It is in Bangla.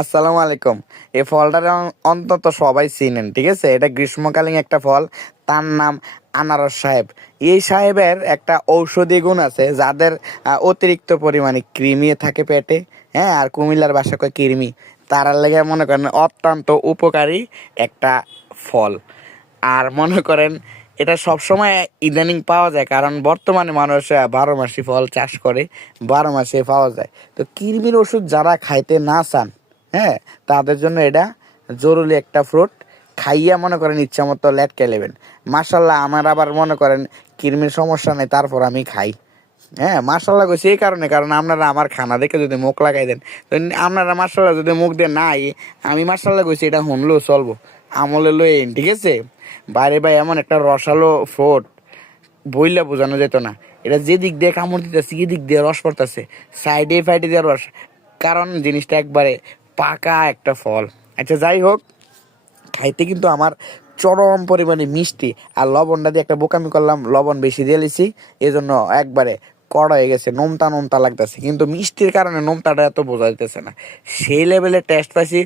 আসসালামু আলাইকুম। এই ফলটার অন্তত সবাই চিনেন, ঠিক আছে? এটা গ্রীষ্মকালীন একটা ফল। তার নাম আনারস সাহেব। এই সাহেবের একটা ঔষধি গুণ আছে, যাদের অতিরিক্ত পরিমাণে কৃমি থাকে পেটে, হ্যাঁ, আর কুমিল্লার ভাষা কয় কৃমি, তার লেগে মনে করেন অত্যন্ত উপকারী একটা ফল। আর মনে করেন এটা সবসময় ইদানিং পাওয়া যায়, কারণ বর্তমানে মানুষ 12 মাসি ফল চাষ করে, 12 মাসে পাওয়া যায়। তো কৃমির ওষুধ যারা খাইতে না চান, হ্যাঁ, তাদের জন্য এটা জরুরি একটা ফ্রুট। খাইয়া মনে করেন ইচ্ছা মতো লেটকে নেবেন। মার্শাল্লাহ, আমার আবার মনে করেন কৃমির সমস্যা নেই, তারপর আমি খাই। হ্যাঁ, মার্শাল্লাহ কইছি এই কারণে, কারণ আপনারা আমার খানা দেখে যদি মুখ লাগাই দেন, তো আপনারা মার্শাল্লাহ যদি মুখ দিয়ে নাই, আমি মার্শাল্লাহ কইছি এটা শুনলেও চলবো, আমলে লইন, ঠিক আছে? বাইরে ভাই এমন একটা রসালো ফ্রুট, বইলা বোঝানো যেত না। এটা যে দিক দিয়ে কামড় দিতেছে, এই দিক দিয়ে রস পড়তেছে, সাইডে ফাইডে দিয়ে রস, কারণ জিনিসটা একবারে পাকা একটা ফল। আচ্ছা, যাই হোক, খাইতে কিন্তু আমার চরম পরিমাণে মিষ্টি। আর লবণটা দিয়ে একটা বোকামি করলাম, লবণ বেশি দিয়ে লিছি, এই জন্য একবারে কড়া হয়ে গেছে, নোমতা নোমতা লাগতেছে। কিন্তু মিষ্টির কারণে নোমতাটা এত বোঝা যাইতেছে না, সেই লেভেলের টেস্ট পাইছি।